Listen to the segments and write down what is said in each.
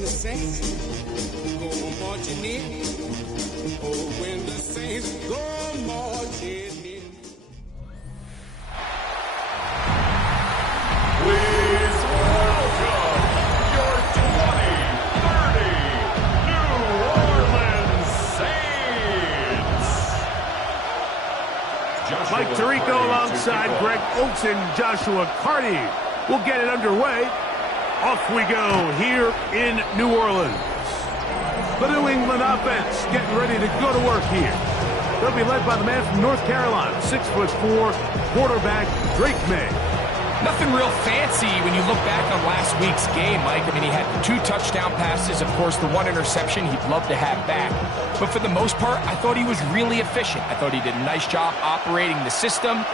when the saints go marching in. Oh, when the saints go marching in. Please welcome your 2030 New Orleans Saints. Mike Tirico alongside Greg Oates and Joshua Carty. We'll get it underway. Off we go here in New Orleans. The New England offense getting ready to go to work here. They'll be led by the man from North Carolina, 6'4", quarterback Drake May. Nothing real fancy when you look back on last week's game, Mike. I mean, he had 2 touchdown passes, of course, the 1 interception he'd love to have back. But for the most part, I thought he was really efficient. I thought he did a nice job operating the system.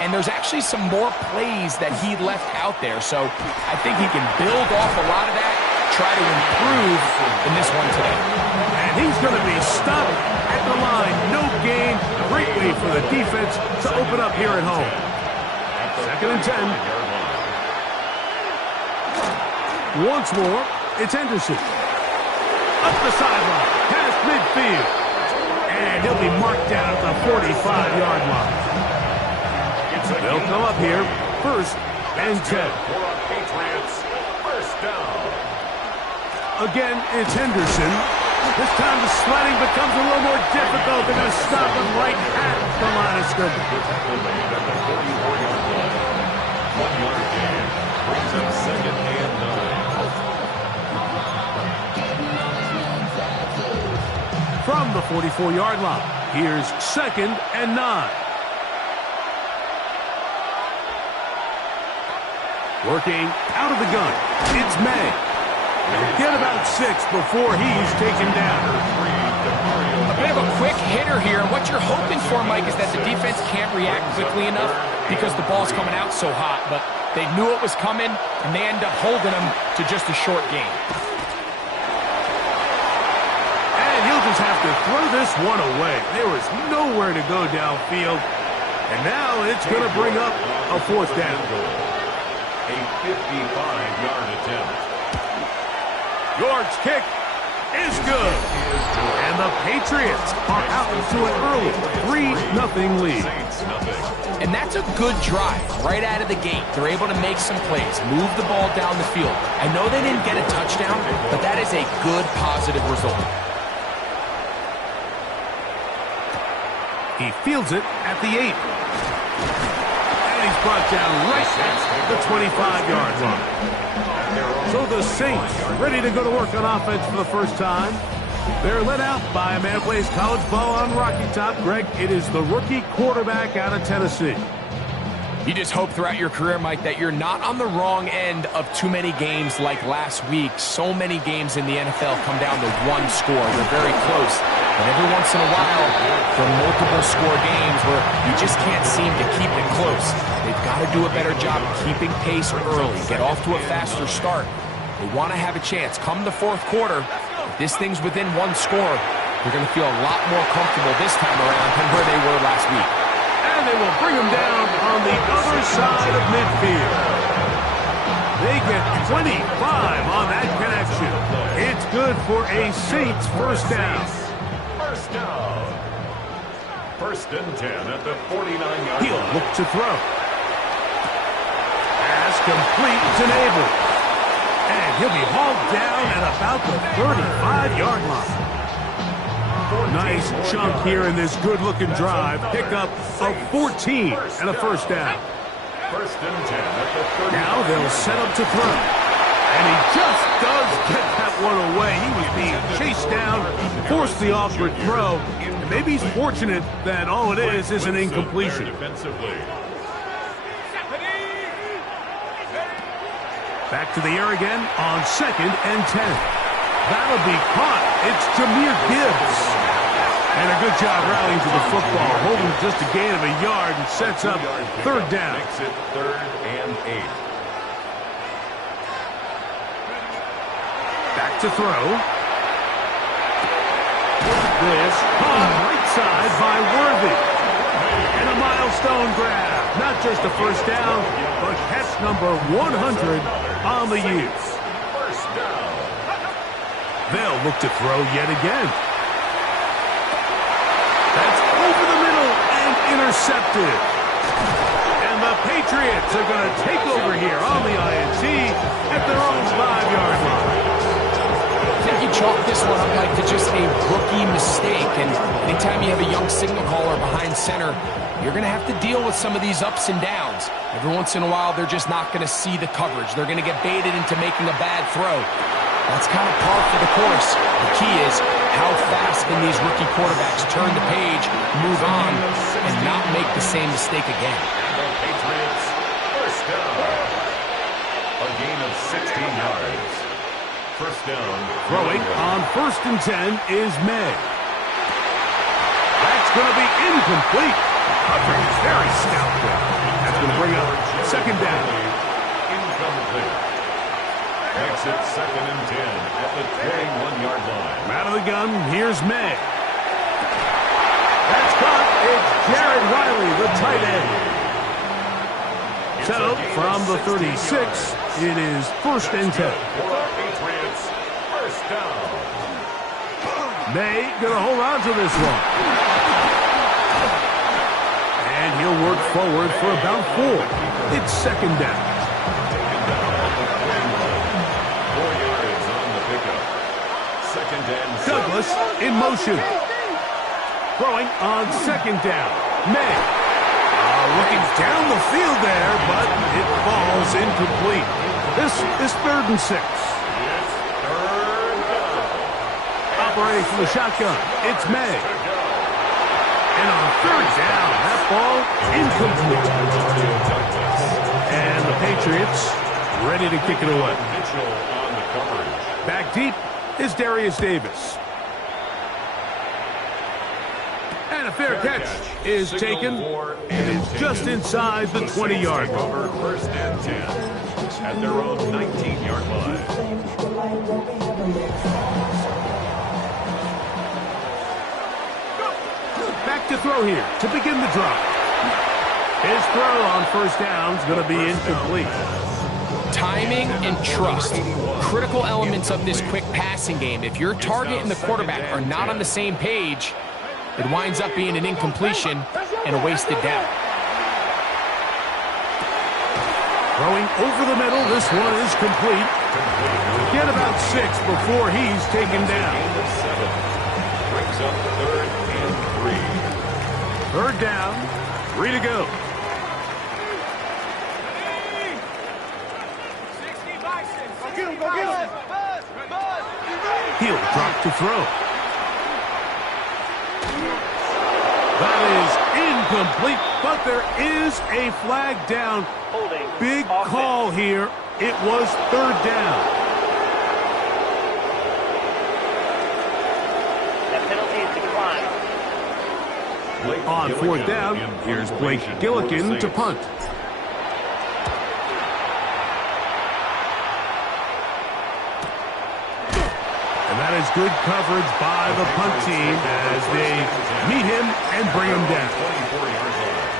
And there's actually some more plays that he left out there. So I think he can build off a lot of that, try to improve in this one today. And he's going to be stopped at the line. No gain. Great way for the defense to open up here at home. 2nd and 10. Once more, it's Henderson. Up the sideline, past midfield. And he'll be marked down at the 45-yard line. They'll come up here, 1st and 10. Patriots, 1st down. Again, it's Henderson. This time the sledding becomes a little more difficult. They're going to stop him right at the line of scrimmage. 1-yard gain brings up 2nd and 9. From the 44-yard line, here's 2nd and 9. Working out of the gun, it's May. He'll get about 6 before he's taken down. A bit of a quick hitter here. What you're hoping for, Mike, is that the defense can't react quickly enough because the ball's coming out so hot. But they knew it was coming, and they end up holding him to just a short gain. And he'll just have to throw this one away. There was nowhere to go downfield. And now it's going to bring up a 4th down. A 55-yard attempt. Yard's kick is good. And the Patriots are out to an early 3-0 lead. And that's a good drive right out of the gate. They're able to make some plays, move the ball down the field. I know they didn't get a touchdown, but that is a good, positive result. He fields it at the 8. He's brought down right at the 25-yard line. So the Saints ready to go to work on offense for the first time. They're led out by a man who plays college ball on Rocky Top. Greg, it is the rookie quarterback out of Tennessee. You just hope throughout your career, Mike, that you're not on the wrong end of too many games like last week. So many games in the NFL come down to 1 score. They're very close. And every once in a while, there are multiple score games where you just can't seem to keep it close. They've got to do a better job keeping pace early, get off to a faster start. They want to have a chance. Come the 4th quarter, if this thing's within 1 score, they're going to feel a lot more comfortable this time around than where they were last week. And they will bring him down on the other side of midfield. They get 25 on that connection. It's good for a Saints 1st down. 1st and 10 at the 49-yard line. He'll look to throw. Pass complete to Nabel. And he'll be hauled down at about the 35-yard line. Nice chunk here in this good-looking drive. Pick up of 14 and a 1st down. 1st and 10 at the 30. Now they'll set up to throw. And he just does get that one away. He was being chased down, forced the awkward throw. And maybe he's fortunate that all it is an incompletion. Back to the air again on 2nd and 10. That'll be caught. It's Jahmyr Gibbs. And a good job rallying to the football, holding just a gain of a yard and sets up 3rd down. Makes it 3rd and 8. Back to throw. This caught right side by Worthy. And a milestone grab. Not just a 1st down, but catch number 100 on the year. 1st down. They'll look to throw yet again. That's over the middle and intercepted. And the Patriots are going to take over here on the INT at their own 5-yard line. I think you chalk this one up like to just a rookie mistake. And anytime you have a young signal caller behind center, you're going to have to deal with some of these ups and downs. Every once in a while, they're just not going to see the coverage. They're going to get baited into making a bad throw. That's kind of par for the course. The key is how fast can these rookie quarterbacks turn the page, move on, and not make the same mistake again. And the Patriots first down. A gain of 16 yards. First down. Throwing on 1st and 10 is May. That's going to be incomplete. Coverage is very stout there. That's going to bring up 2nd down. Incomplete. Makes it 2nd and 10 at the 21-yard line. Out of the gun, here's May. That's caught. It's Jared Riley, the tight end. So, from the 36, it is 1st and 10. For the Patriots, first down. May going to hold on to this one. And he'll work forward for about 4. It's 2nd down. Douglas in motion. Throwing on 2nd down. May. Looking down the field there, but it falls incomplete. This is 3rd and 6. Operating from the shotgun, it's May. And on 3rd down, that ball incomplete. And the Patriots ready to kick it away. Back deep is Darius Davis. And a fair catch is taken. And it's just inside the 20-yard line. 1st and 10 at their own 19-yard line. Back to throw here to begin the drive. His throw on 1st down is going to be incomplete. Timing and trust, critical elements of this quick passing game. If your target and the quarterback are not on the same page, it winds up being an incompletion and a wasted down. Throwing over the middle, this one is complete. Get about 6 before he's taken down. Brings up 3rd and 3. 3rd down, 3 to go. He'll drop to throw. That is incomplete, but there is a flag down. Big call here. It was 3rd down. That penalty is declined. On 4th down, here's Blake Gillikin to punt. And that is good coverage by the punt team as they meet him and bring him down.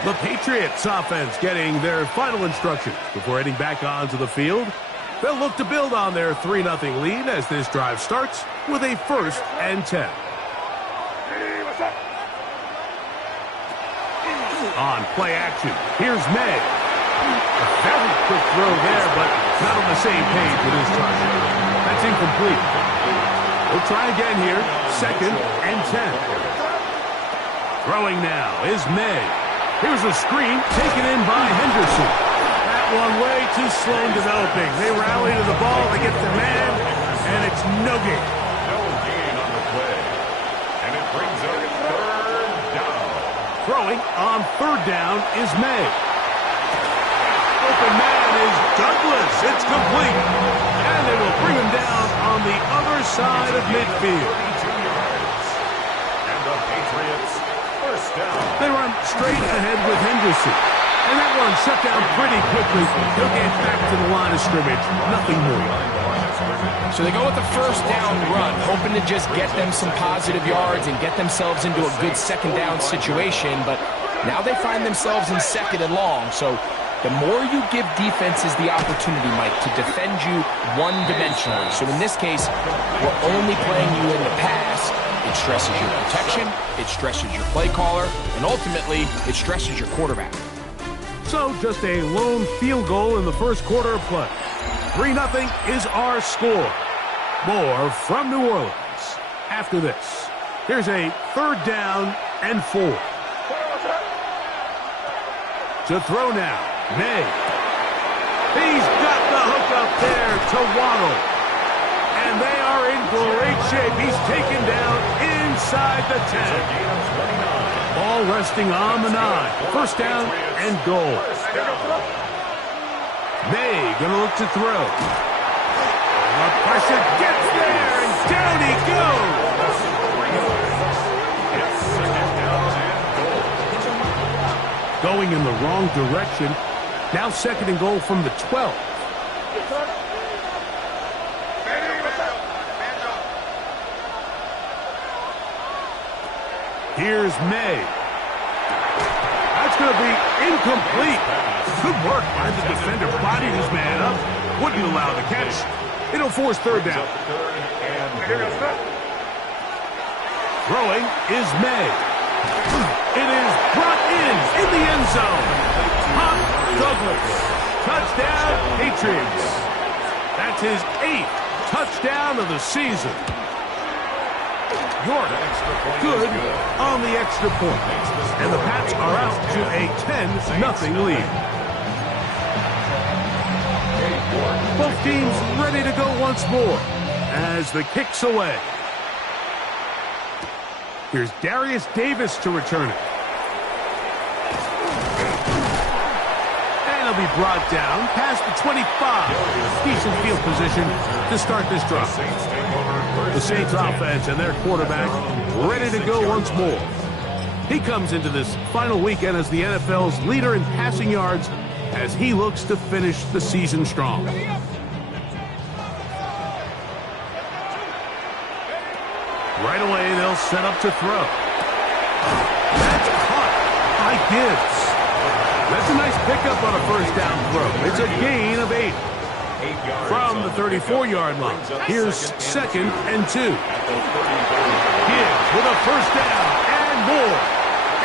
The Patriots offense getting their final instructions before heading back onto the field. They'll look to build on their 3-0 lead as this drive starts with a 1st and 10. On play action, here's May. A very quick throw there, but not on the same page with his target. That's incomplete. We'll try again here. 2nd and 10. Throwing now is May. Here's a screen taken in by Henderson. That one way too slow in developing. They rally to the ball, they get the man, and it's no gain. No gain on the play. And it brings up 3rd down. Throwing on 3rd down is May. Open man is Douglas. It's complete. And they will bring him down on the other side of midfield. 32 yards. And the Patriots first down. They run straight ahead with Henderson. And that one shut down pretty quickly. He'll get back to the line of scrimmage. Nothing more. So they go with the 1st down run, hoping to just get them some positive yards and get themselves into a good 2nd down situation. But now they find themselves in 2nd and long. So the more you give defenses the opportunity, Mike, to defend you one-dimensionally. So in this case, we're only playing you in the pass. It stresses your protection, it stresses your play caller, and ultimately, it stresses your quarterback. So just a lone field goal in the first quarter of play. 3-0 is our score. More from New Orleans. After this, here's a 3rd down and 4. To throw now, May. He's got the hook up there to Waddle. And they are in great shape. He's taken down inside the 10. Ball resting on the 9. First down and goal. May going to look to throw. The pressure gets there, and down he goes. Going in the wrong direction. Now 2nd and goal from the 12. Here's May. That's going to be incomplete. Good work by the defender. Bodied his man up. Wouldn't allow the catch. It'll force 3rd down. Throwing is May. It is brought in the end zone. Pop Douglas. Touchdown, Patriots. That's his 8th touchdown of the season. York, good on the extra point. And the Pats are out to a 10-0 lead. Both teams ready to go once more as the kick's away. Here's Darius Davis to return it. And he'll be brought down past the 25. Decent field position to start this drive. The Saints offense and their quarterback ready to go once more. He comes into this final weekend as the NFL's leader in passing yards as he looks to finish the season strong. Right away, they'll set up to throw. That's caught by Gibbs. That's a nice pickup on a first down throw. It's a gain of 8. From the 34-yard line. Here's 2nd and 2. Gibbs with a first down and more.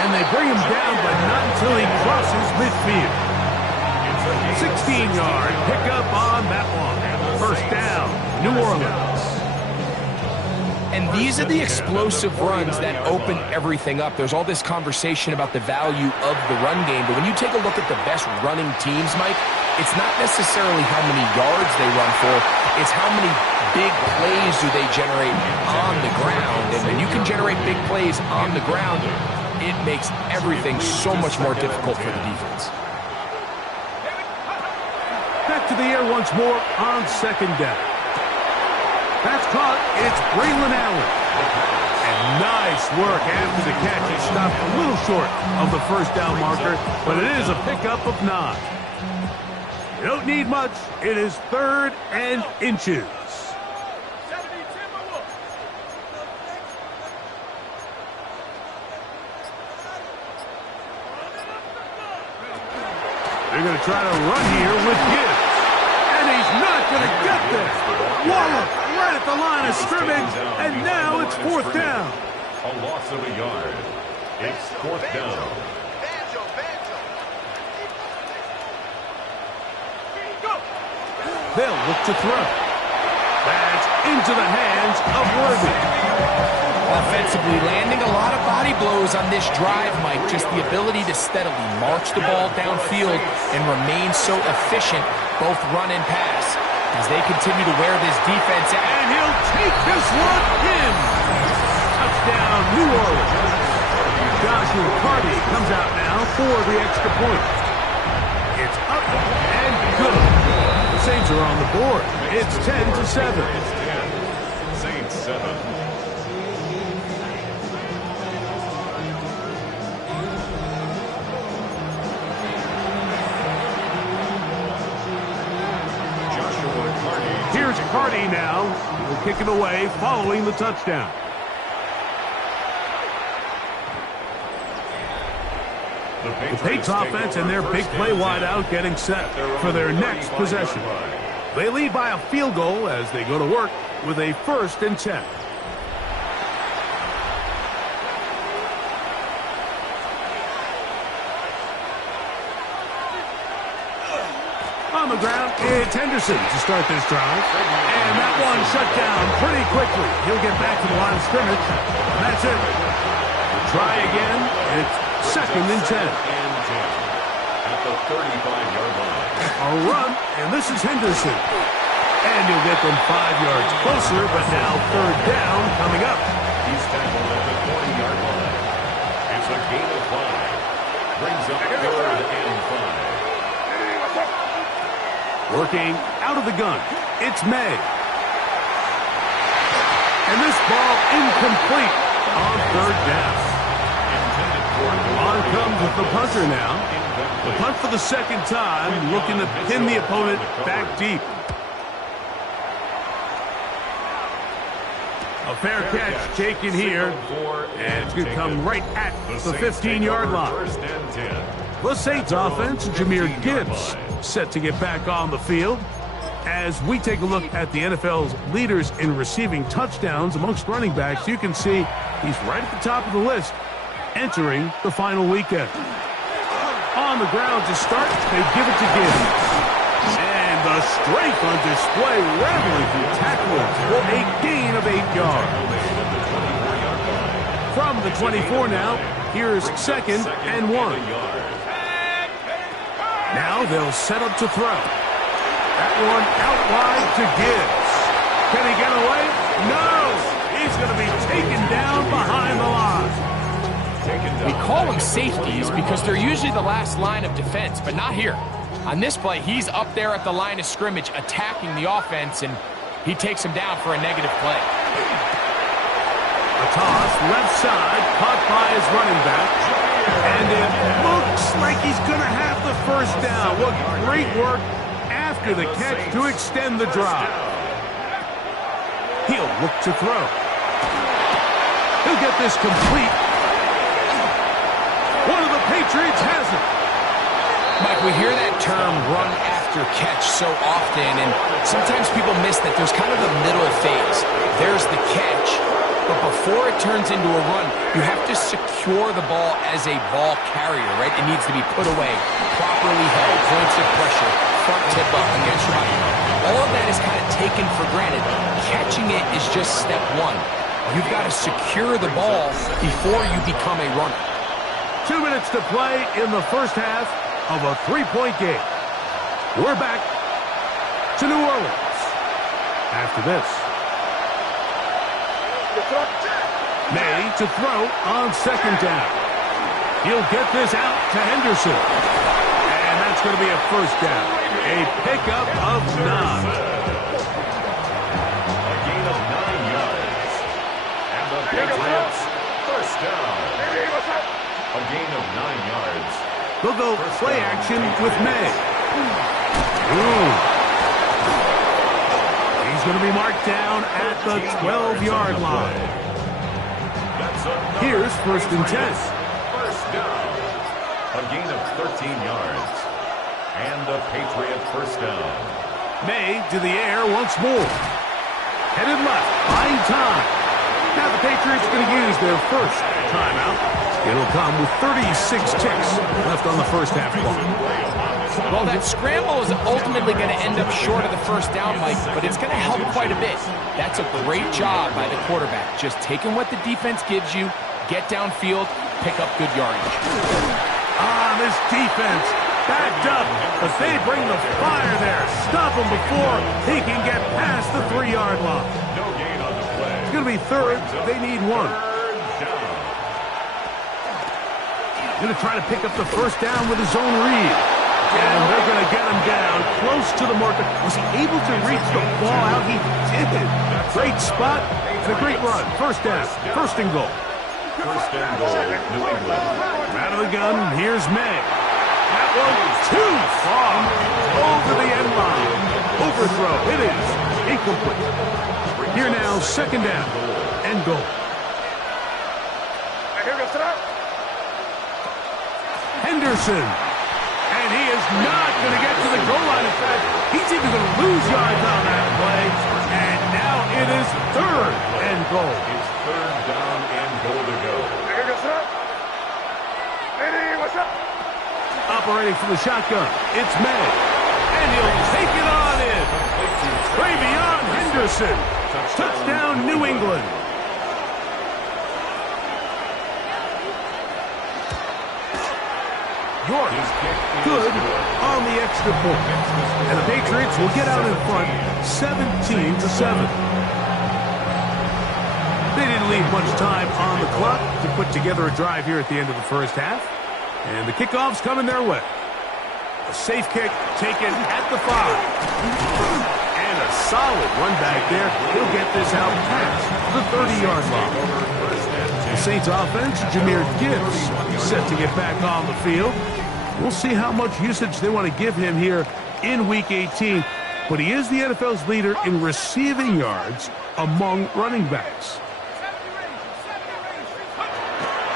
And they bring him down, but not until he crosses midfield. 16-yard pickup on that one. First down, New Orleans. And these are the explosive runs that open everything up. There's all this conversation about the value of the run game, but when you take a look at the best running teams, Mike, it's not necessarily how many yards they run for, it's how many big plays do they generate on the ground. And when you can generate big plays on the ground, it makes everything so much more difficult for the defense. Back to the air once more on 2nd down. That's caught. It's Braylon Allen. And nice work after the catch. He stopped a little short of the first down marker, but it is a pickup of 9. You don't need much. It is 3rd and inches. They're going to try to run here with Gibbs. And he's not going to get there. Waller right at the line of scrimmage, and now it's 4th down. A loss of a yard. It's 4th down. They'll look to throw. That's into the hands of Worthy. Offensively, landing a lot of body blows on this drive, Mike. Just the ability to steadily march the ball downfield and remain so efficient, both run and pass, as they continue to wear this defense out. And he'll take this one in. Touchdown, New Orleans. Joshua Carty comes out now for the extra point. It's up and good. The Saints are on the board. It's 10-7. Saints 7. Here's Carty now. He'll kick it away following the touchdown. The Patriots offense and their big play wideout getting set for their next possession. They lead by a field goal as they go to work with a 1st and 10. On the ground, it's Henderson to start this drive. And that one shut down pretty quickly. He'll get back to the line of scrimmage. And that's it. Try again. It's 2nd and 10. At the 35-yard line. A run, and this is Henderson. And he'll get them 5 yards closer, but now 3rd down coming up. He's tackled at the 40-yard line. It's a gain of 5. Brings up 3rd and 5. Working out of the gun, it's May. And this ball incomplete on 3rd down. On comes the punter now. The punt for the 2nd time, looking to pin the opponent back deep. A fair catch taken here, and it's going to come right at the 15-yard line. The Saints offense, Jahmyr Gibbs, set to get back on the field. As we take a look at the NFL's leaders in receiving touchdowns amongst running backs, you can see he's right at the top of the list entering the final weekend. On the ground to start, they give it to Gibbs. And the strength on display, rattling through tackles for a gain of 8 yards. From the 24 now, here's 2nd and 1. Now they'll set up to throw. That one out wide to Gibbs. Can he get away? No! He's going to be taken down behind the line. We call them safeties because they're usually the last line of defense, but not here. On this play, he's up there at the line of scrimmage attacking the offense, and he takes him down for a negative play. A toss, left side, caught by his running back. And it looks like he's going to have the 1st down. What great work after the catch to extend the drive. He'll look to throw. He'll get this complete. One of the Patriots has it. Mike, we hear that term run after catch so often, and sometimes people miss that there's kind of a middle phase. There's the catch, but before it turns into a run, you have to secure the ball as a ball carrier, right? It needs to be put away, properly held, points of pressure, front tip up against your body. All of that is kind of taken for granted. Catching it is just step 1. You've got to secure the ball before you become a runner. 2 minutes to play in the 1st half of a 3-point game. We're back to New Orleans after this. May to throw on 2nd down. He'll get this out to Henderson. And that's going to be a 1st down. A pickup of 9. A gain of 9 yards. And the Patriots 1st down. A gain of 9 yards. They'll go play action with May. Ooh. He's going to be marked down at the 12-yard line. Here's 1st and 10. 1st down. A gain of 13 yards. And the Patriot 1st down. May to the air once more. Headed left, buying time. Now the Patriots are going to use their 1st timeout. It'll come with 36 ticks left on the 1st half clock. Well, that scramble is ultimately going to end up short of the 1st down, Mike, but it's going to help quite a bit. That's a great job by the quarterback. Just taking what the defense gives you, get downfield, pick up good yardage. This defense backed up, but they bring the fire there. Stop him before he can get past the 3-yard line. No gain on the play. It's going to be 3rd. They need 1. Going to try to pick up the 1st down with his own read. And they're going to get him down close to the marker. Was he able to reach the ball out? He did. Great spot and a great run. 1st down. 1st and goal. 1st and goal, New England. Out of the gun, here's May. That one too far over the end line. Overthrow. It is incomplete. Here now, 2nd down and goal. Henderson. And he is not going to get to the goal line. In fact, he's even going to lose yards on that play. And now it is third and goal. It's third down and goal to go. Operating from the shotgun, it's May. And he'll take it on in. Travion Henderson. Touchdown, New England. York, good on the extra point. And the Patriots will get out in front 17-7. They didn't leave much time on the clock to put together a drive here at the end of the first half. And the kickoff's coming their way. A safe kick taken at the 5. And a solid run back there. He'll get this out past the 30-yard line. The Saints offense, Jahmyr Gibbs, set to get back on the field. We'll see how much usage they want to give him here in Week 18. But he is the NFL's leader in receiving yards among running backs.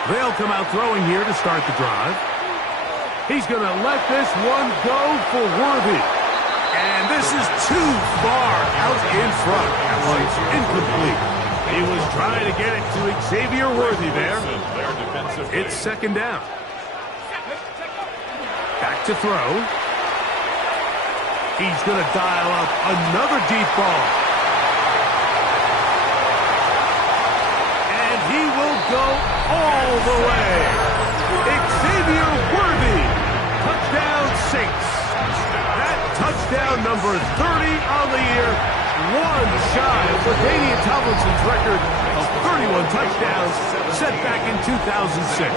They'll come out throwing here to start the drive. He's going to let this one go for Worthy. And this is too far out in front. That one's incomplete. He was trying to get it to Xavier Worthy there. It's second down. Back to throw. He's going to dial up another deep ball. And he will go all the way. Xavier Worthy. Touchdown Saints. That touchdown number 30 on the year. One shy of LaDainian Tomlinson's record of 31 touchdowns set back in 2006.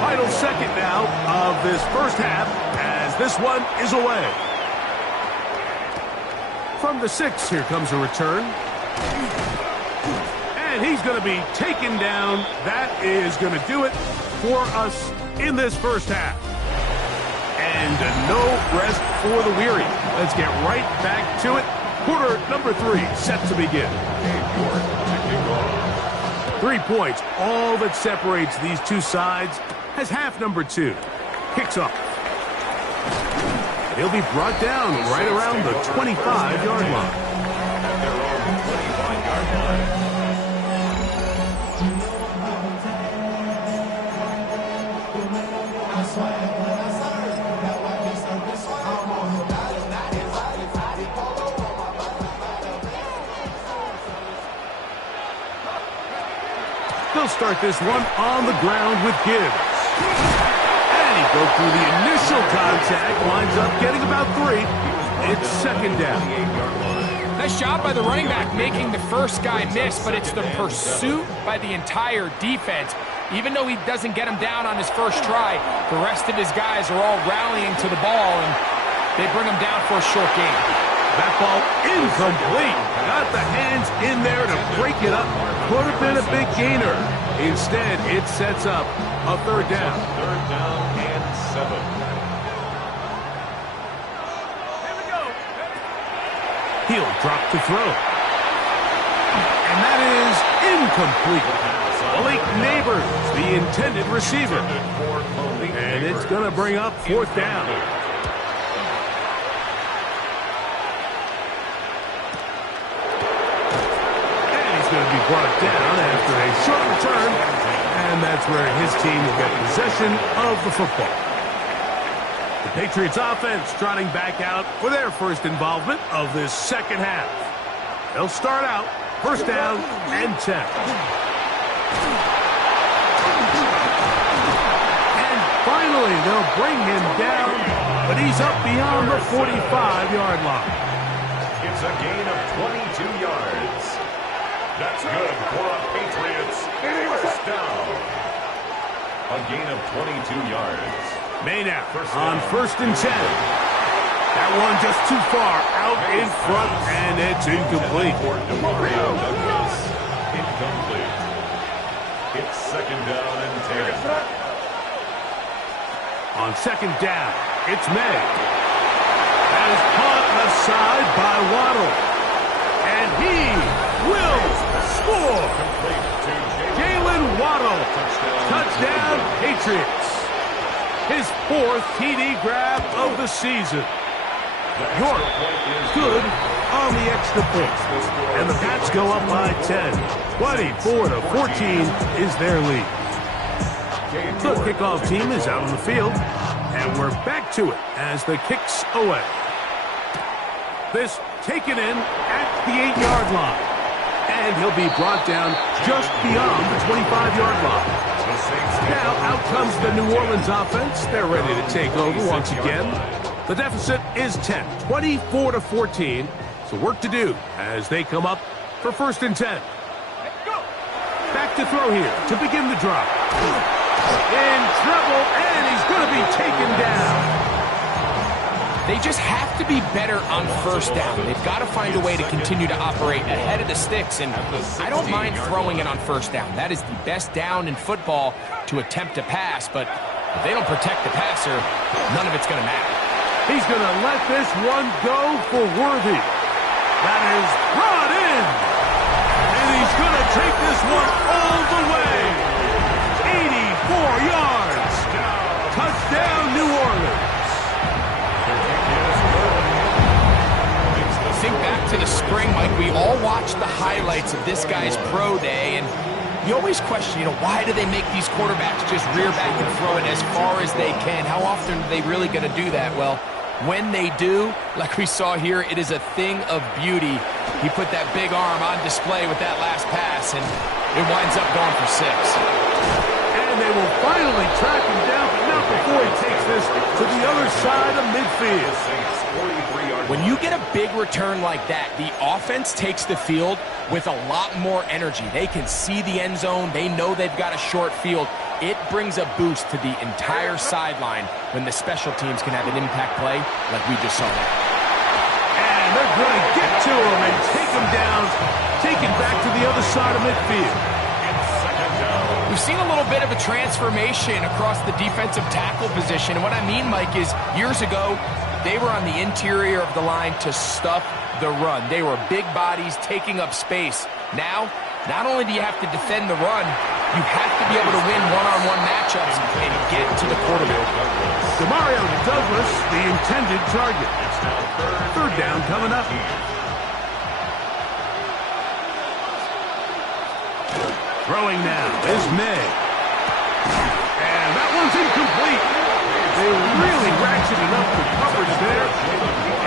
Final second now of this first half as this one is away. From the 6, here comes a return. And he's going to be taken down. That is going to do it for us in this first half. And no rest for the weary. Let's get right back to it. Quarter number 3 set to begin. 3 points, all that separates these two sides, as half number 2 kicks off. He'll be brought down right around the 25-yard line. They'll start this one on the ground with Gibbs. And he broke through the initial contact, winds up getting about 3. It's second down. Nice job by the running back making the first guy miss, but it's the pursuit by the entire defense. Even though he doesn't get him down on his first try, the rest of his guys are all rallying to the ball, and they bring him down for a short gain. That ball incomplete. Got the hands in there to break it up. Could have been a big gainer. Instead, it sets up a third down. Third down and 7. Here we go. He'll drop to throw. And that is incomplete. Malik Neighbors, the intended receiver. And it's going to bring up fourth down. Going to be brought down after a short return, and that's where his team will get possession of the football. The Patriots offense trotting back out for their first involvement of this second half. They'll start out first down and 10. And finally, they'll bring him down, but he's up beyond the 45-yard line. It's a gain of 22 yards. That's good for the Patriots. First down. A gain of 22 yards. Maynard on first and 10. That one just too far out in front, and it's incomplete. Mario Douglas. Incomplete. It's second down and 10. On second down, it's May. That is caught aside by Waddle. And he will score. Complete to Jalen Waddle. Touchdown, Patriots. His 4th TD grab of the season. York good on the extra point. And the Pats go up by 10. 24-14 is their lead. The kickoff team is out on the field. And we're back to it as the kick's away. This taken in at the 8-yard line. And he'll be brought down just beyond the 25-yard line. Now out comes the New Orleans offense. They're ready to take over once again. The deficit is 10, 24-14. So work to do as they come up for 1st and 10. Back to throw here to begin the drive. In trouble, and he's going to be taken down. They just have to be better on 1st down. They've got to find a way to continue to operate ahead of the sticks, and I don't mind throwing it on 1st down. That is the best down in football to attempt to pass, but if they don't protect the passer, none of it's going to matter. He's going to let this one go for Worthy. That is brought in, and he's going to take this one all the way. 84 yards. Touchdown, New Orleans. Think back to the spring, Mike. We all watched the highlights of this guy's pro day, and you always question, why do they make these quarterbacks just rear back and throw it as far as they can? How often are they really going to do that? Well, when they do, like we saw here, it is a thing of beauty. He put that big arm on display with that last pass, and it winds up going for 6. And they will finally track him down, but not before he takes this to the other side of midfield. When you get a big return like that, the offense takes the field with a lot more energy. They can see the end zone. They know they've got a short field. It brings a boost to the entire sideline when the special teams can have an impact play like we just saw that. And they're going to get to him and take him down, take it back to the other side of midfield. We've seen a little bit of a transformation across the defensive tackle position. And what I mean, Mike, is years ago, they were on the interior of the line to stuff the run. They were big bodies taking up space. Now, not only do you have to defend the run, you have to be able to win one-on-one matchups and get to the quarterback. Demario Douglas, the intended target. 3rd down coming up. Throwing now is May. And that one's incomplete. They really ratcheted up the coverage there.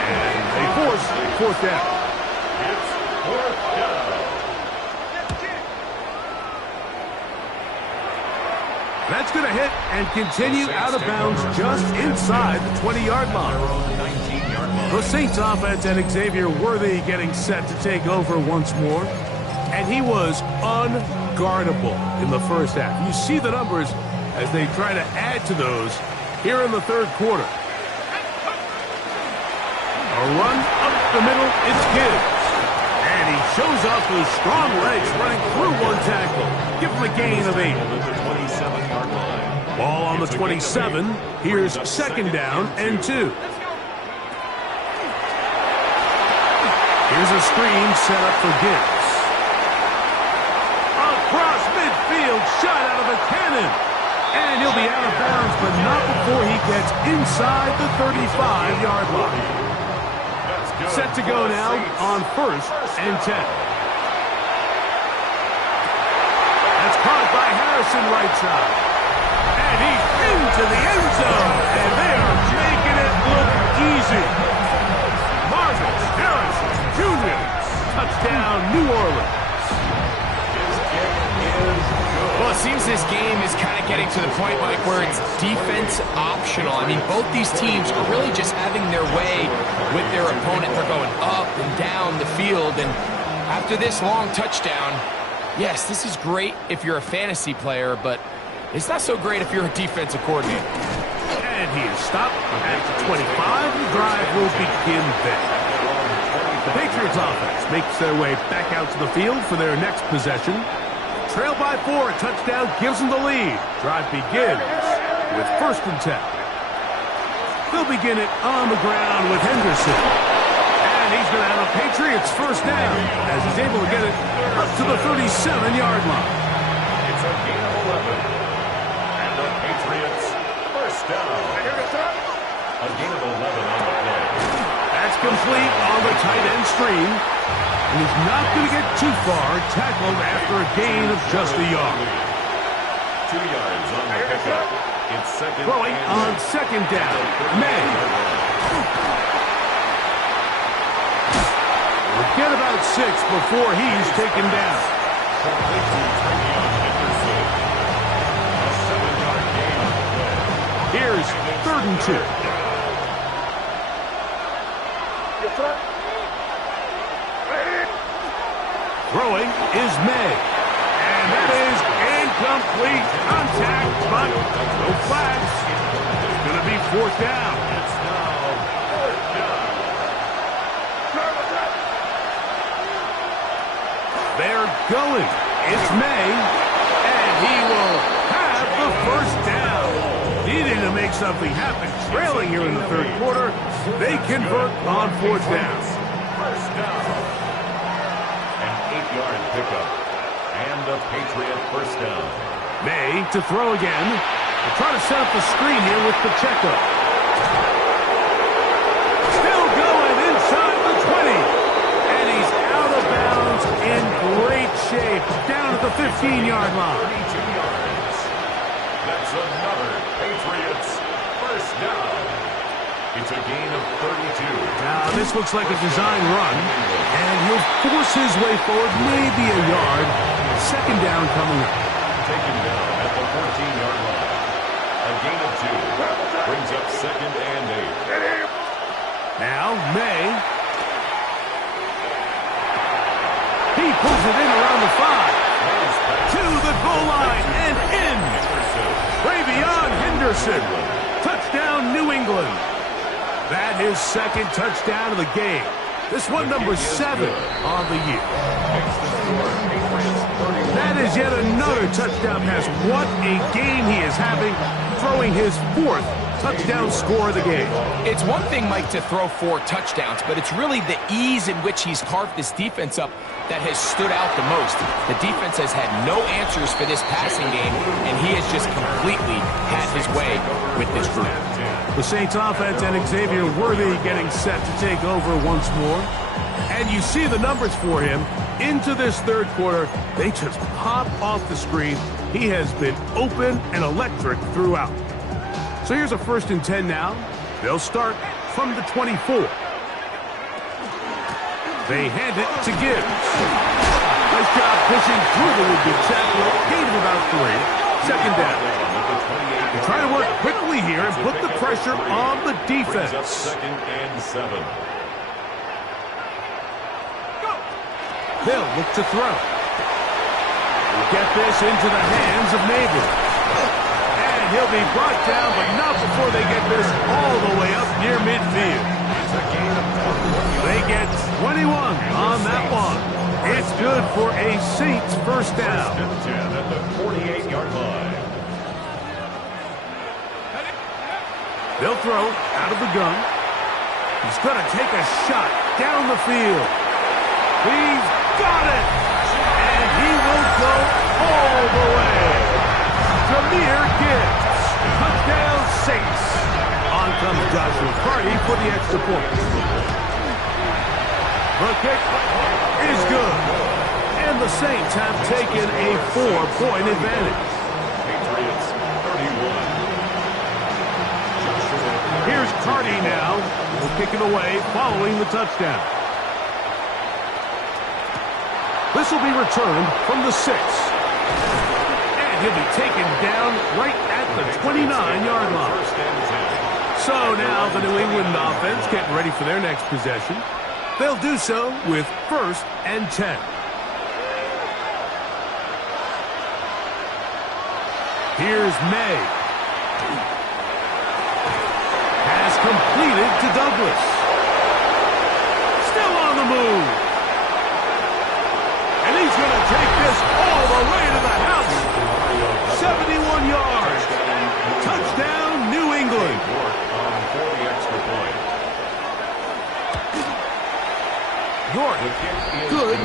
And they force 4th down. It's 4th down. That's going to hit and continue out of bounds just inside the 20-yard line. The Saints offense and Xavier Worthy getting set to take over once more. And he was unguardable in the 1st half. You see the numbers as they try to add to those here in the 3rd quarter. A run up the middle, it's Gibbs. And he shows off those strong legs running through one tackle. Give him a gain of 8. Ball on the 27. Here's 2nd down and 2. Here's a screen set up for Gibbs. Across midfield, shot out of a cannon. And he'll be out of bounds, but not before he gets inside the 35-yard line. Set to go now on 1st and 10. That's caught by Harrison right side. And he's into the end zone. And they are making it look easy. Marvin Harrison Jr. Touchdown, New Orleans. Well, it seems this game is kind of getting to the point, Mike, where it's defense optional. I mean, both these teams are really just having their way with their opponent. They're going up and down the field. And after this long touchdown, yes, this is great if you're a fantasy player, but it's not so great if you're a defensive coordinator. And he is stopped at the 25. The drive will begin then. The Patriots offense makes their way back out to the field for their next possession. Trail by 4, a touchdown gives them the lead. Drive begins with 1st and 10. They'll begin it on the ground with Henderson. And he's going to have a Patriots 1st down as he's able to get it up to the 37-yard line. A gain of 11 on the play. That's complete on the tight end stream. And he's not going to get too far, tackled after a gain of just a yard. 2 yards on the pickup. It's second Throwing on second down. May. Get about 6 before he's taken down. A 7-yard gain on the play. Here's 3rd and 2. Throwing is May. And that is incomplete. Contact, but no flags. It's going to be 4th down. It's now 4th down. They're going. It's May. And he will have the 1st down. Needing to make something happen. Trailing here in the 3rd quarter. They convert on 4th down. 1st down. An 8-yard pickup. And a Patriot 1st down. May to throw again. They'll try to set up the screen here with Pacheco. Still going inside the 20. And he's out of bounds in great shape. Down at the 15-yard line. 32 yards. That's another Patriots 1st down. It's a gain of 32. Now, this looks like a design run. And he'll force his way forward, maybe a yard. 2nd down coming up. Taken down at the 14-yard line. A gain of 2. Brings up 2nd and 8. Now, May. He pulls it in around the 5. To the goal line and in. Travion Henderson. Touchdown, New England. That is 2nd touchdown of the game. This one number 7 on the year. That is yet another touchdown pass. What a game he is having, throwing his 4th touchdown score of the game. It's one thing, Mike, to throw 4 touchdowns, but it's really the ease in which he's carved this defense up that has stood out the most. The defense has had no answers for this passing game, and he has just completely had his way with this group. The Saints offense and Xavier Worthy getting set to take over once more. And you see the numbers for him into this 3rd quarter. They just pop off the screen. He has been open and electric throughout. So here's a 1st and 10 now. They'll start from the 24. They hand it to Gibbs. Nice job pushing through the would-be tackler. Gain of about 3. 2nd down. They try to work quickly here and put the pressure on the defense. 2nd and 7. They'll look to throw. Get this into the hands of Neighbors. And he'll be brought down, but not before they get this all the way up near midfield. They get 21 on that one. It's good for a Saints 1st down. 10 at the 48-yard line. They'll throw out of the gun. He's going to take a shot down the field. He's got it. And he will go all the way. Jameer Gibbs. Touchdown Saints. On comes Joshua Carty for the extra point. The kick is good. And the Saints have taken a 4-point advantage. Patriots 31. Here's Carty now. He'll kick it away following the touchdown. This will be returned from the 6. And he'll be taken down right at the 29-yard line. So now the New England offense getting ready for their next possession. They'll do so with 1st and 10. Here's May. Has completed to Douglas. Still on the move. And he's going to take this all the way to the house. 71 yards. Touchdown, New England. York, good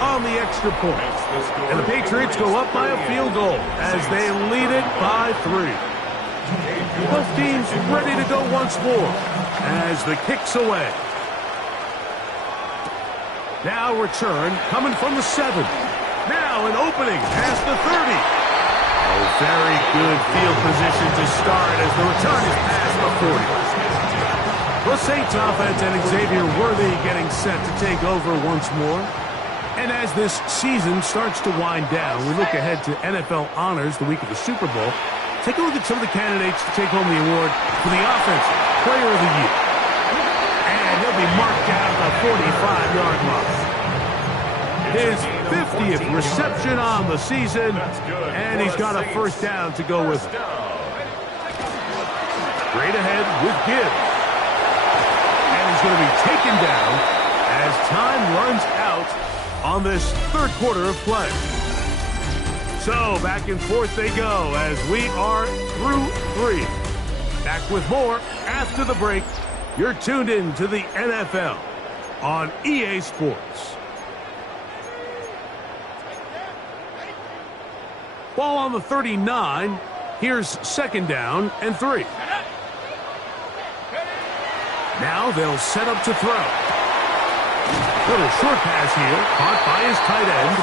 on the extra point. And the Patriots go up by a field goal as they lead it by 3. Both teams ready to go once more as the kick's away. Now return coming from the 7. Now an opening past the 30. Oh, very good field position to start as the return is past the 40. The Saints offense and Xavier Worthy getting set to take over once more. And as this season starts to wind down, we look ahead to NFL honors the week of the Super Bowl. Take a look at some of the candidates to take home the award for the Offensive Player of the Year. And he'll be marked down at the 45-yard line. His 50th reception on the season, and he's got a first down to go with it. Straight ahead with Gibbs. And he's going to be taken down as time runs out on this third quarter of play. So back and forth they go as we are through 3. Back with more after the break. You're tuned in to the NFL on EA Sports. Ball on the 39. Here's second down and 3. Now they'll set up to throw. Little short pass here, caught by his tight end,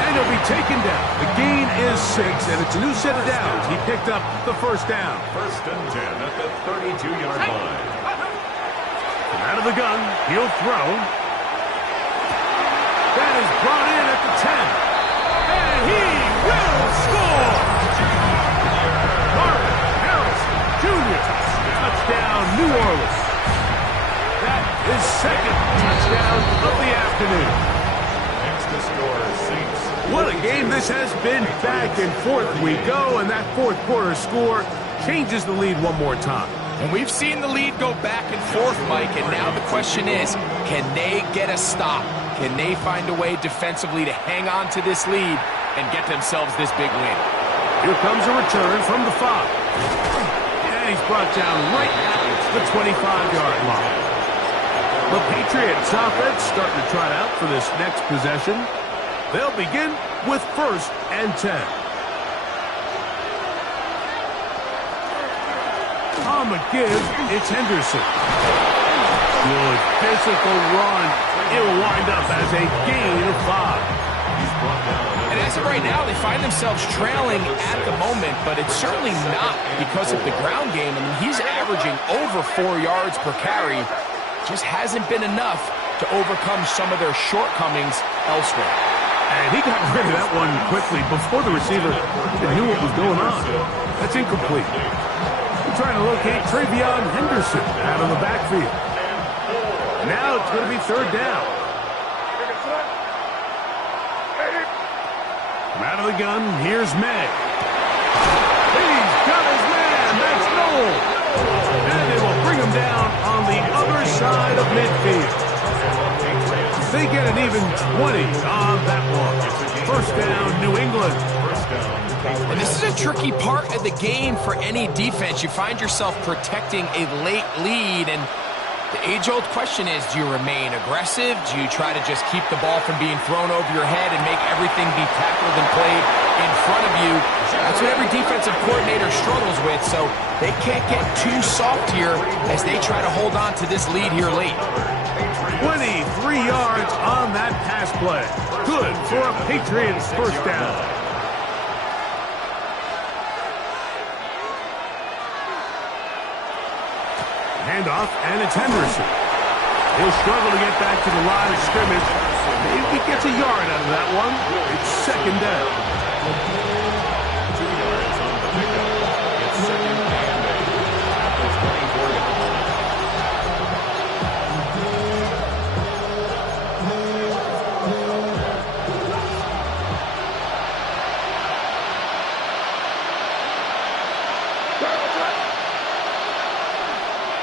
and he'll be taken down. The gain is 6, and it's a new set of downs. He picked up the first down. First and 10 at the 32-yard line. From out of the gun, he'll throw. That is brought in at the 10, and he will score! Marvin Harrison Jr. Touchdown, New Orleans. That is second touchdown of the afternoon. Next to score, Saints. What a game this has been. Back and forth we go, and that fourth quarter score changes the lead one more time. And we've seen the lead go back and forth, Mike, and now the question is, can they get a stop? Can they find a way defensively to hang on to this lead and get themselves this big win? Here comes a return from the 5. And he's brought down right at the 25-yard line. The Patriots offense starting to trot out for this next possession. They'll begin with first and 10. On the give, it's Henderson. Good physical run. It'll wind up as a gain of 5. And as of right now, they find themselves trailing at the moment, but it's certainly not because of the ground game. I mean, he's averaging over 4 yards per carry. Just hasn't been enough to overcome some of their shortcomings elsewhere. And he got rid of that one quickly before the receiver knew what was going on. That's incomplete. We're trying to locate Travion Henderson out of the backfield. Now it's going to be third down. From out of the gun, here's May. He's got his man. That's Noel. And they will bring him down on the other side of midfield. They get an even 20 on that one. First down, New England. And this is a tricky part of the game for any defense. You find yourself protecting a late lead, and the age-old question is, do you remain aggressive? Do you try to just keep the ball from being thrown over your head and make everything be tackled and played in front of you? That's what every defensive coordinator struggles with, so they can't get too soft here as they try to hold on to this lead here late. 23 yards on that pass play. Good for a Patriots first down. Handoff, and it's Henderson. He'll struggle to get back to the line of scrimmage. Maybe he gets a yard out of that one. It's second down. 2 yards on the pickup. It's second and 8 at the 24-yard line.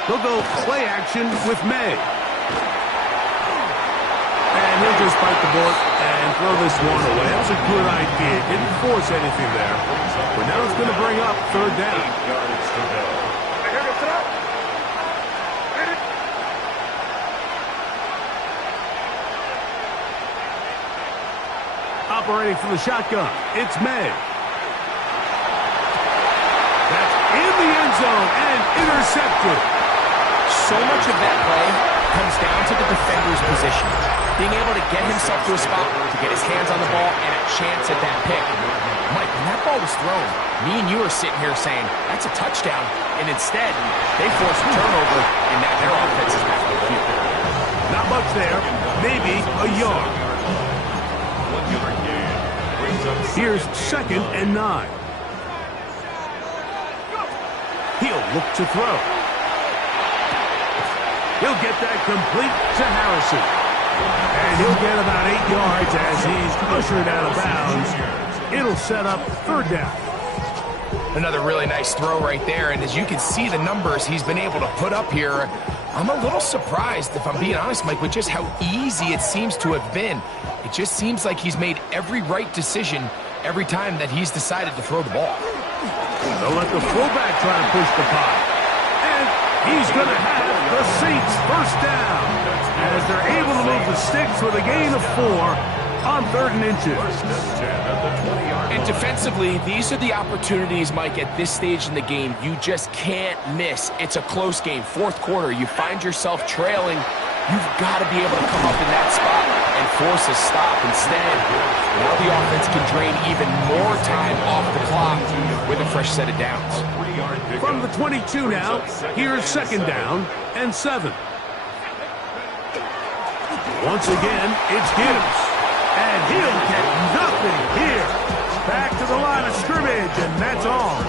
They'll go play action with May. And he'll just bite the bullet and throw this one away. That was a good idea. Didn't force anything there. But now it's going to bring up third down. 8 yards to go. Operating from the shotgun, it's May. That's in the end zone and intercepted. So much of that play comes down to the defender's position. Being able to get himself to a spot, to get his hands on the ball, and a chance at that pick. Mike, when that ball was thrown, me and you are sitting here saying, that's a touchdown. And instead, they force a turnover, and now their offense is back to the field. Not much there. Maybe a yard. 1 yard gain. Brings up Here's 2nd and 9. He'll look to throw. He'll get that complete to Harrison. And he'll get about 8 yards as he's ushered out of bounds. It'll set up 3rd down. Another really nice throw right there, and as you can see the numbers he's been able to put up here, I'm a little surprised, if I'm being honest, Mike, with just how easy it seems to have been. It just seems like he's made every right decision every time that he's decided to throw the ball. They'll let the fullback try to push the pile. And he's going to have the Saints 1st down as they're able to move the sticks with a gain of 4 on 3rd and inches. And defensively, these are the opportunities, Mike, at this stage in the game you just can't miss. It's a close game. 4th quarter, you find yourself trailing. You've got to be able to come up in that spot and force a stop. Instead, now the offense can drain even more time off the clock with a fresh set of downs. From the 22 now, here's 2nd down and 7. Once again, it's Gibbs. And he'll get nothing here. Back to the line of scrimmage, and that's all.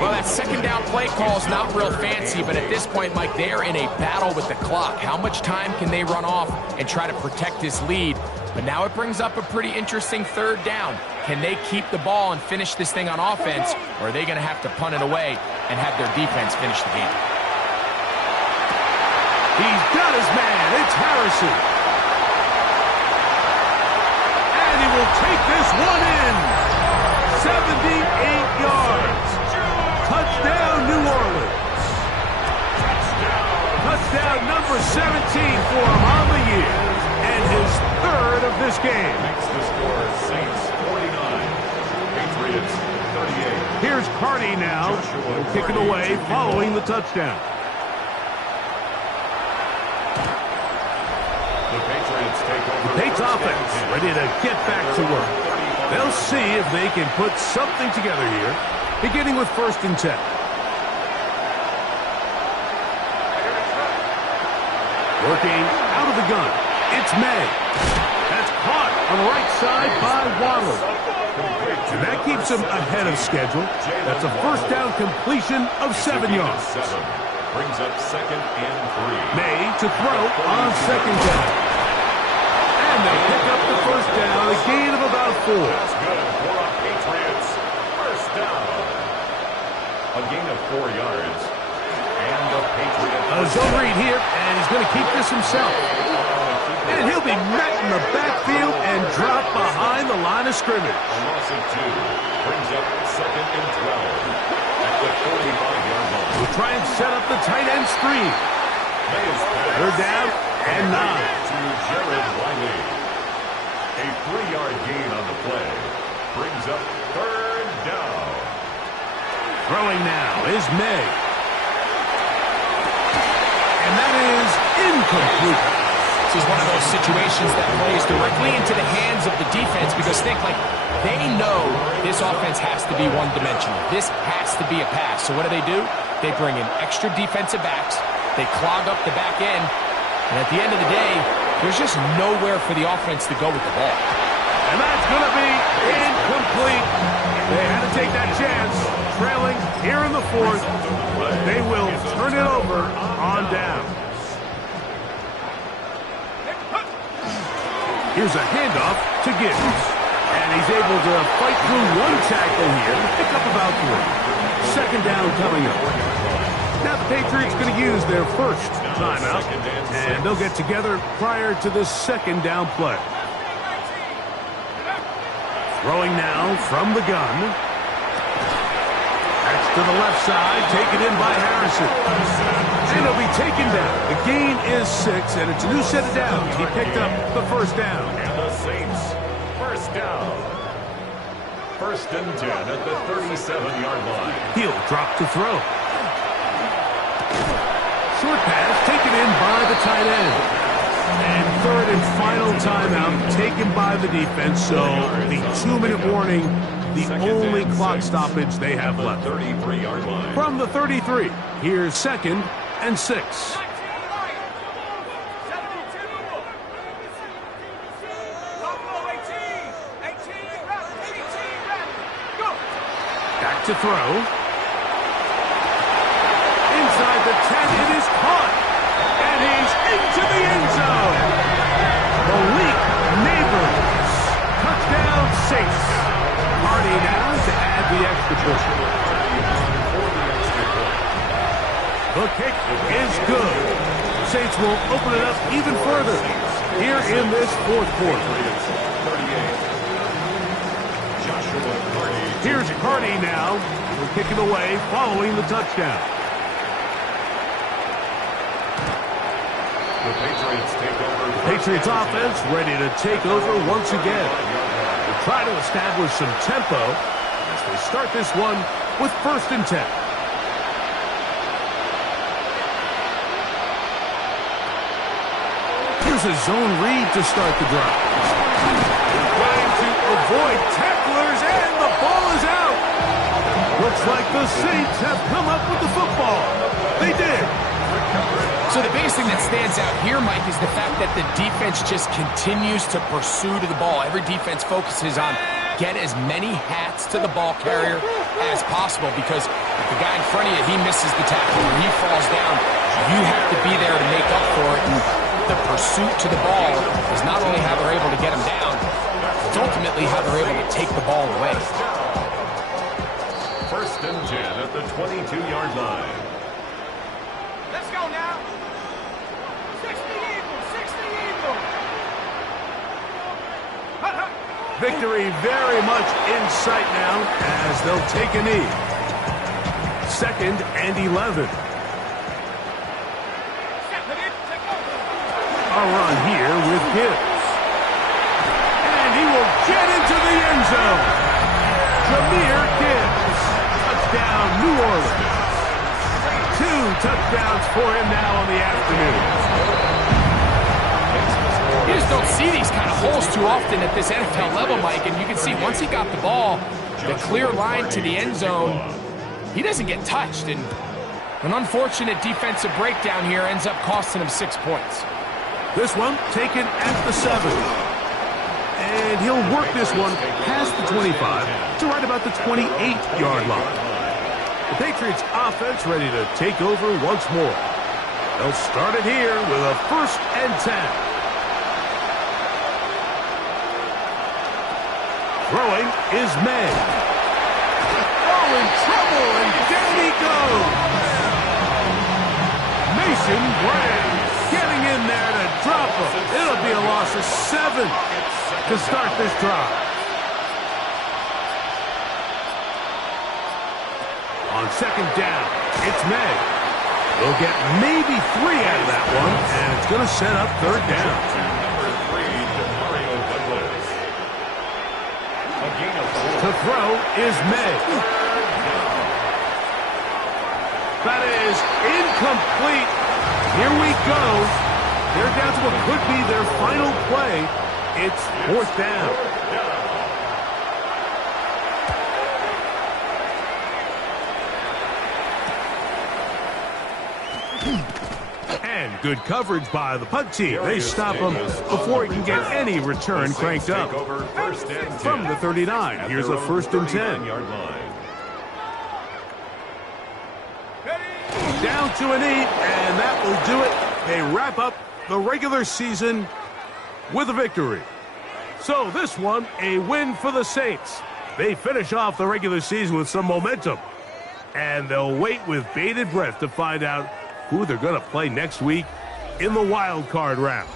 Well, that 2nd down play call is not real fancy, but at this point, Mike, they're in a battle with the clock. How much time can they run off and try to protect this lead? But now it brings up a pretty interesting 3rd down. Can they keep the ball and finish this thing on offense, or are they going to have to punt it away and have their defense finish the game? He's got his man. It's Harrison. And he will take this one in. 78 yards. Touchdown, New Orleans. Touchdown number 17 for him on the year. And his 3rd of this game. Makes the score Saints 49, Patriots 38. Here's Carty now. He'll kick it away following the touchdown. The Patriots take over. The Patriots offense ready to get back to work. They'll see if they can put something together here, beginning with 1st and 10. Working out of the gun. It's May. That's caught on the right side by Waddle. And that keeps him ahead of schedule. That's a 1st down completion of 7 yards. Brings up 2nd and 3. May to throw on 2nd down. And they pick up the 1st down, a gain of about 4. That's good for the Patriots. 1st down. A gain of 4 yards. And the Patriots. A zone read here, and he's going to keep this himself. And he'll be met in the backfield and dropped behind the line of scrimmage. A loss of 2. Brings up 2nd and 12. At the 45-yard line. We'll try and set up the tight end screen. 3rd down and 9. To Jared Wiley. A 3-yard gain on the play. Brings up 3rd down. Throwing now is May. And that is incomplete. This is one of those situations that plays directly into the hands of the defense because think like they know this offense has to be one-dimensional. This has to be a pass. So what do? They bring in extra defensive backs. They clog up the back end. And at the end of the day, there's just nowhere for the offense to go with the ball. And that's going to be incomplete. They had to take that chance. Trailing here in the 4th. They will turn it over on down. Here's a handoff to Gibbs. And he's able to fight through 1 tackle here and pick up about 3. 2nd down coming up. Now the Patriots going to use their 1st timeout. And they'll get together prior to the 2nd down play. Throwing now from the gun. That's to the left side, taken in by Harrison. And he'll be taken down. The gain is 6, and it's a new set of downs. He picked up the 1st down. And the Saints, 1st down. First and 10 at the 37-yard line. He'll drop to throw. Short pass taken in by the tight end. And third and final timeout taken by the defense. So the 2-minute warning, the only clock stoppage they have left. 33-yard line. From the 33, here's 2nd and 6. Back to throw. Inside the 10, it is caught. And he's into the end zone. The weak neighbors. Touchdown, Saints. Hardy now to add the extra point. The kick is good. Saints will open it up even further here in this fourth quarter. Here's Hardy now. We'll kick it away following the touchdown. The Patriots take over. Patriots offense ready to take over once again. They'll try to establish some tempo as they start this one with 1st and 10. Here's a zone read to start the drive. Trying to avoid tacklers, and the ball is out. Looks like the Saints have come up with the football. They did. So the biggest thing that stands out here, Mike, is the fact that the defense just continues to pursue to the ball. Every defense focuses on get as many hats to the ball carrier as possible, because if the guy in front of you, he misses the tackle or he falls down, you have to be there to make up for it. And the pursuit to the ball is not only how they're able to get him down, it's ultimately how they're able to take the ball away. First and 10 at the 22-yard line. Let's go now. 60 Eagles, 60 Eagles. Victory very much in sight now as they'll take a knee. 2nd and 11. A run here with Gibbs. And he will get into the end zone. Jameer Gibbs. Touchdown, New Orleans. 2 touchdowns for him now on the afternoon. You just don't see these kind of holes too often at this NFL level, Mike, and you can see once he got the ball, the clear line to the end zone, he doesn't get touched, and an unfortunate defensive breakdown here ends up costing him 6 points. This one taken at the 7. And he'll work this one past the 25 to right about the 28-yard line. The Patriots offense ready to take over once more. They'll start it here with a 1st and 10. Throwing is May. Oh, in trouble, and down he goes. Mason Graham getting in there to drop him. It'll be a loss of 7 to start this drive. On 2nd down, it's May. They'll get maybe 3 out of that one, and it's going to set up 3rd down. To throw is May. That is incomplete. Here we go. They're down to what could be their final play. It's 4th down. And good coverage by the punt team. They stop him before he can get any return cranked up. From the 39, here's a 1st and 10. Down to a knee, and that will do it. They wrap up the regular season with a victory. So this one, a win for the Saints. They finish off the regular season with some momentum. And they'll wait with bated breath to find out who they're going to play next week in the wild card round.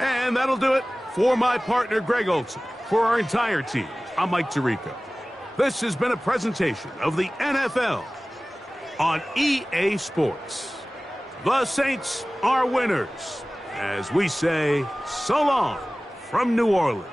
And that'll do it for my partner, Greg Olson. For our entire team, I'm Mike Tirico. This has been a presentation of the NFL on EA Sports. The Saints are winners, as we say so long from New Orleans.